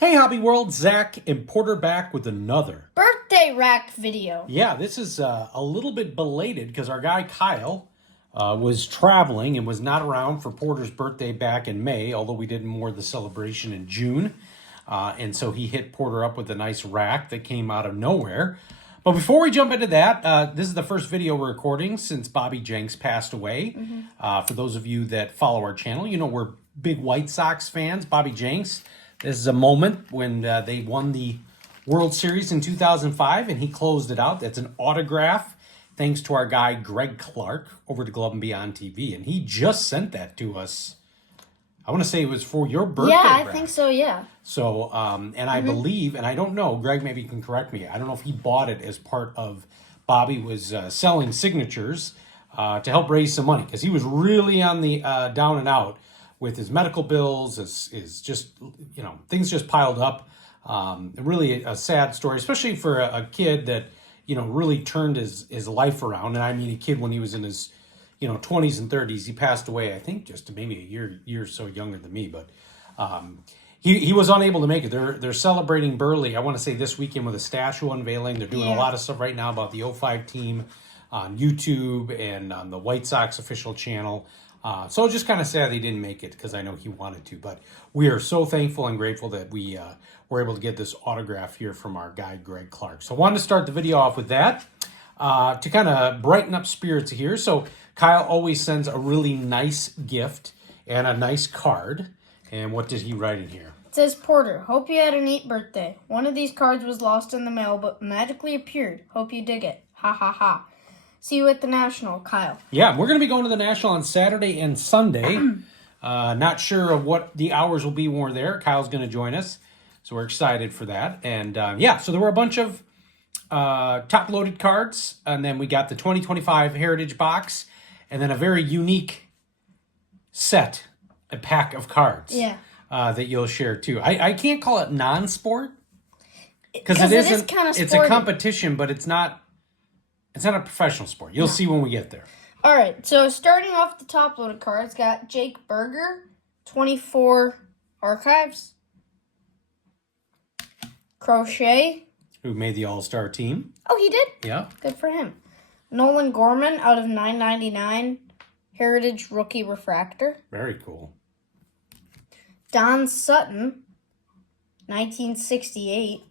Hey Hobby World, Zach and Porter back with another birthday rack video. Yeah, this is a little bit belated because our guy Kyle was traveling and was not around for Porter's birthday back in May, although we did more of the celebration in June. And so he hit Porter up with a nice rack that came out of nowhere. But before we jump into that, this is the first video we're recording since Bobby Jenks passed away. For those of you that follow our channel, you know we're big White Sox fans. Bobby Jenks, this is a moment when they won the World Series in 2005, and he closed it out. That's an autograph, thanks to our guy Greg Clark over to Glove and Beyond TV, and he just sent that to us. I want to say it was for your birthday. Yeah, I think so, yeah. So, and I believe, and I don't know, Greg maybe you can correct me, I don't know if he bought it as part of Bobby was selling signatures to help raise some money, because he was really on the down and out with his medical bills, is just, you know, things just piled up. Really a sad story, especially for a kid that, you know, really turned his life around. And I mean a kid when he was in his, you know, 20s and 30s. He passed away, I think, just maybe a year or so younger than me. But he was unable to make it. They're celebrating Burley, I want to say this weekend, with a statue unveiling. They're doing a lot of stuff right now about the 05 team on YouTube and on the White Sox official channel. So just kind of sad he didn't make it, because I know he wanted to. But we are so thankful and grateful that we were able to get this autograph here from our guy, Greg Clark. So I wanted to start the video off with that to kind of brighten up spirits here. So Kyle always sends a really nice gift and a nice card. And what did he write in here? It says, Porter, hope you had a neat birthday. One of these cards was lost in the mail, but magically appeared. Hope you dig it. Ha ha ha. See you at the National, Kyle. Yeah, we're going to be going to the National on Saturday and Sunday. Not sure of what the hours will be when we're there. Kyle's going to join us, so we're excited for that. And yeah, so there were a bunch of top-loaded cards, and then we got the 2025 Heritage box, and then a very unique set, a pack of cards. Yeah. That you'll share too. I can't call it non-sport because it is isn't. kind of it's a competition, but it's not. It's not a professional sport. You'll see when we get there. All right, so starting off the top-loaded cards, got Jake Berger, 24 archives. Crochet. Who made the All-Star team. Oh, he did? Yeah. Good for him. Nolan Gorman out of 999, Heritage Rookie Refractor. Very cool. Don Sutton, 1968,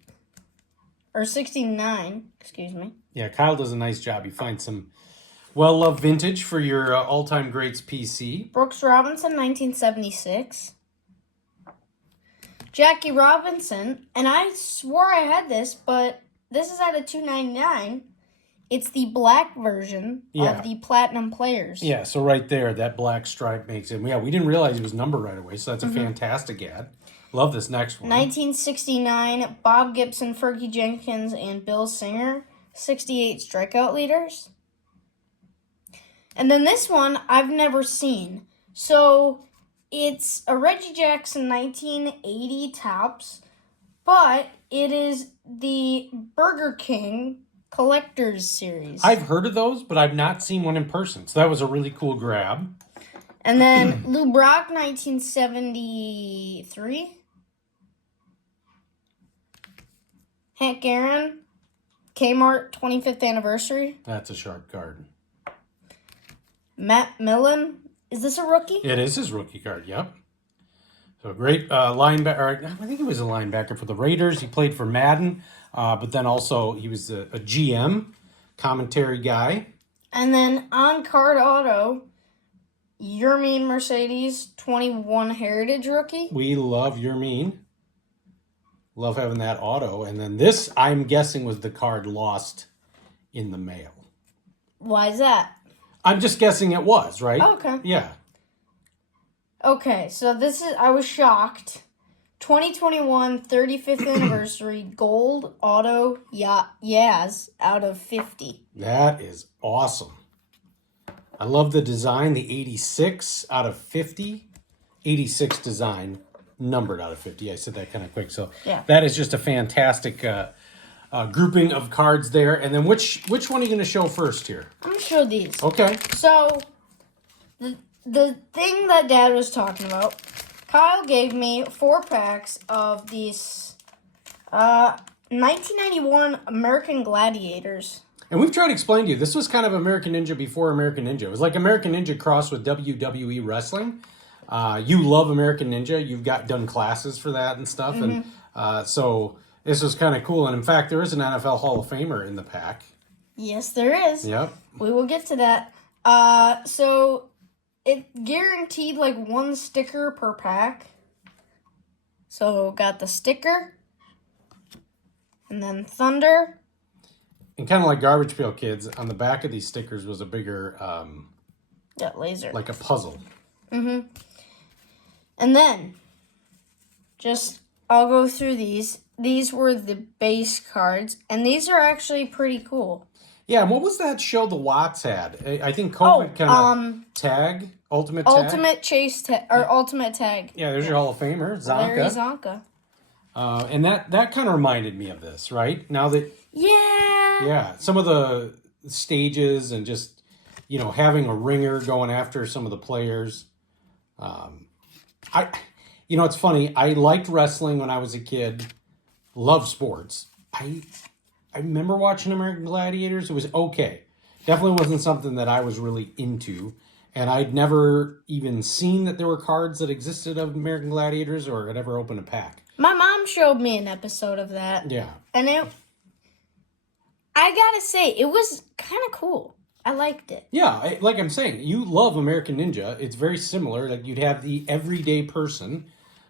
or 69, excuse me. Yeah, Kyle does a nice job. You find some well-loved vintage for your all-time greats PC. Brooks Robinson, 1976. Jackie Robinson, and I swore I had this, but this is at a $2.99. It's the black version of the Platinum Players. Yeah, so right there, that black stripe makes it. Yeah, we didn't realize it was numbered right away, so that's a fantastic ad. Love this next one. 1969, Bob Gibson, Fergie Jenkins, and Bill Singer, 68 strikeout leaders. And then this one I've never seen. So it's a Reggie Jackson 1980 Topps, but it is the Burger King Collector's Series. I've heard of those, but I've not seen one in person. So that was a really cool grab. And then Lou Brock 1973. Hank Aaron, Kmart 25th anniversary. That's a sharp card. Matt Millen. Is this a rookie? It is his rookie card, yep. So a great linebacker. I think he was a linebacker for the Raiders. He played for Madden, but then also he was a GM, commentary guy. And then on-card auto, Yermín Mercedes, 21 Heritage rookie. We love Yermín. Love having that auto. And then this, I'm guessing, was the card lost in the mail. Why is that? I'm just guessing it was, right? Oh, okay. Yeah. Okay, so this is, I was shocked. 2021 35th anniversary gold auto Yaz out of 50. That is awesome. I love the design, the 86 out of 50. 86 design, numbered out of 50. I said that kind of quick. So yeah, that is just a fantastic grouping of cards there. And then which one are you going to show first here? I'm going to show these. Okay. So the thing that Dad was talking about, Kyle gave me 4 packs of these 1991 American Gladiators. And we've tried to explain to you, this was kind of American Ninja before American Ninja. It was like American Ninja crossed with WWE wrestling. You love American Ninja. You've done classes for that and stuff. And so this was kind of cool. And in fact, there is an NFL Hall of Famer in the pack. Yes, there is. Yep. We will get to that. So it guaranteed like 1 sticker per pack. So got the sticker. And then Thunder. And kind of like Garbage Pail Kids, on the back of these stickers was a bigger, Got laser. like a puzzle. And then, I'll go through these. These were the base cards, and these are actually pretty cool. Yeah, and what was that show the Watts had? I think COVID kind of tag, Ultimate Tag. Ultimate Tag. Yeah, there's your Hall of Famer, Zonka. Larry Zonka. And that kind of reminded me of this, right? Now that yeah, some of the stages and just having a ringer going after some of the players. It's funny. I liked wrestling when I was a kid. Loved sports. I remember watching American Gladiators. It was okay. Definitely wasn't something that I was really into. And I'd never even seen that there were cards that existed of American Gladiators or had ever opened a pack. My mom showed me an episode of that. Yeah. And I gotta say, it was kind of cool. I liked it. Yeah, like I'm saying, you love American Ninja. It's very similar. Like you'd have the everyday person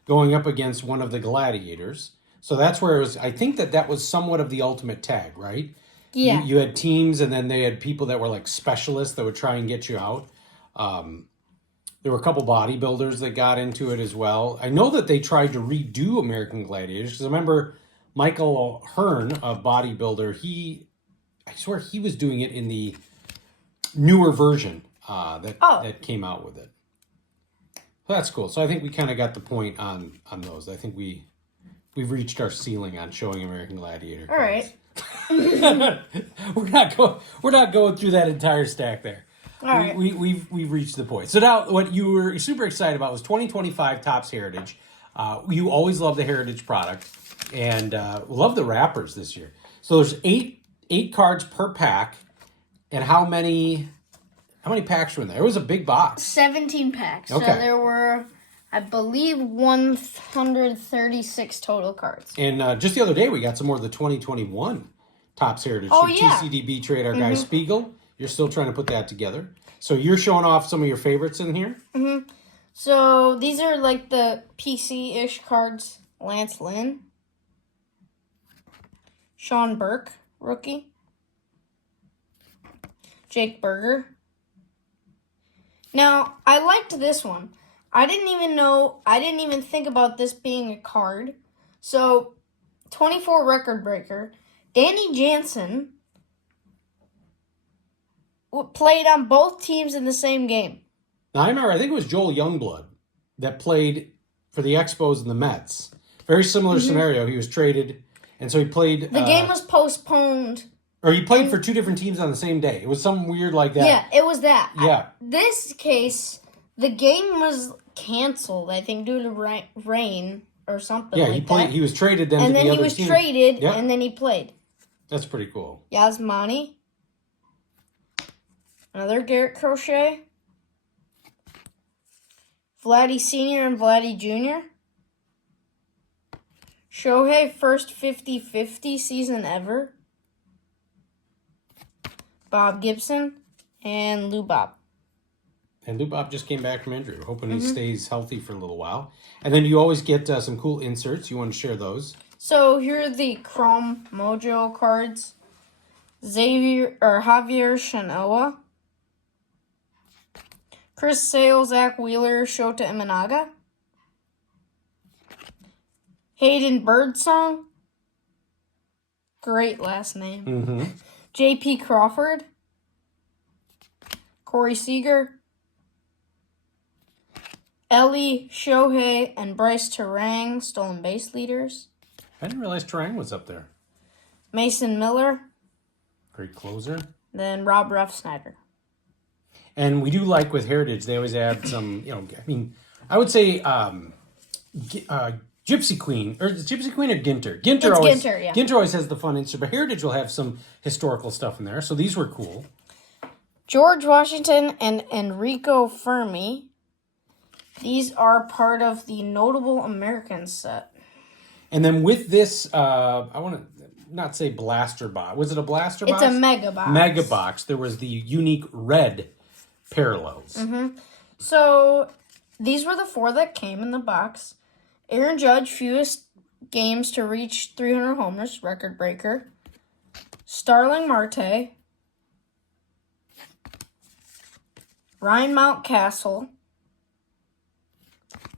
going up against one of the gladiators. So that's where it was. I think that was somewhat of the ultimate tag, right? Yeah. You had teams, and then they had people that were like specialists that would try and get you out. There were a couple bodybuilders that got into it as well. I know that they tried to redo American Gladiators because I remember Michael Hearn, a bodybuilder, I swear he was doing it in the newer version that came out with it. So that's cool. So I think we kind of got the point on those. I think we've reached our ceiling on showing American Gladiator. All right. We're not going through that entire stack there. All right. We've reached the point. So now what you were super excited about was 2025 Topps Heritage. You always love the Heritage product and love the wrappers this year. So there's eight cards per pack. And how many packs were in there? It was a big box. 17 packs. Okay. So there were, I believe, 136 total cards. And just the other day, we got some more of the 2021 Topps Heritage. Oh, through yeah. TCDB trade, our guy Spiegel. You're still trying to put that together. So you're showing off some of your favorites in here? Mm-hmm. So these are like the PC-ish cards. Lance Lynn. Sean Burke, rookie. Jake Berger. Now, I liked this one. I didn't even think about this being a card. So, 24 record breaker. Danny Jansen played on both teams in the same game. Now, I remember, I think it was Joel Youngblood that played for the Expos and the Mets. Very similar scenario. He was traded, and so he played... The game was postponed. Or he played for two different teams on the same day. It was something weird like that. Yeah, it was that. Yeah. This case, the game was canceled, I think, due to rain or something like that. He was traded then and to the other team. And then he was traded, and then he played. That's pretty cool. Yasmani. Another Garrett Crochet. Vladdy Sr. and Vladdy Jr. Shohei, first 50-50 season ever. Bob Gibson, and Lou Bob. And Lou Bob just came back from injury. We're hoping he stays healthy for a little while. And then you always get some cool inserts. You want to share those? So here are the Chrome Mojo cards. Javier Shanoa. Chris Sale, Zach Wheeler, Shota Imanaga. Hayden Birdsong. Great last name. Mm-hmm. J.P. Crawford, Corey Seager, Ellie Shohei, and Bryce Terang, stolen base leaders. I didn't realize Terang was up there. Mason Miller. Great closer. Then Rob Refsnyder. And we do like with Heritage, they always add some, I would say Gypsy Queen, or is it Gypsy Queen or Ginter? Ginter It's always, Ginter, yeah. Ginter always has the fun answer, but Heritage will have some historical stuff in there. So these were cool. George Washington and Enrico Fermi. These are part of the Notable Americans set. And then with this, I want to not say blaster box. Was it a blaster box? It's a mega box. Mega box. There was the unique red parallels. So these were the 4 that came in the box. Aaron Judge, fewest games to reach 300 homers, record breaker. Starling Marte. Ryan Mountcastle.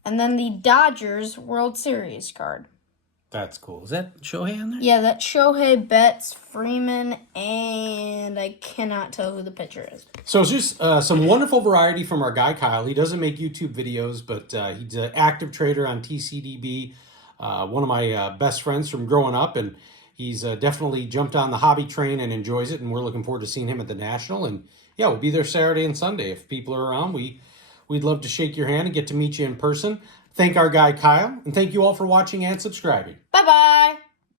And then the Dodgers World Series card. That's cool. Is that Shohei on there? Yeah, that's Shohei, Betts, Freeman, and I cannot tell who the pitcher is. So it's just some wonderful variety from our guy Kyle. He doesn't make YouTube videos, but he's an active trader on TCDB. One of my best friends from growing up, and he's definitely jumped on the hobby train and enjoys it, and we're looking forward to seeing him at the National. And yeah, we'll be there Saturday and Sunday. If people are around, we'd love to shake your hand and get to meet you in person. Thank our guy Kyle, and thank you all for watching and subscribing. Bye-bye.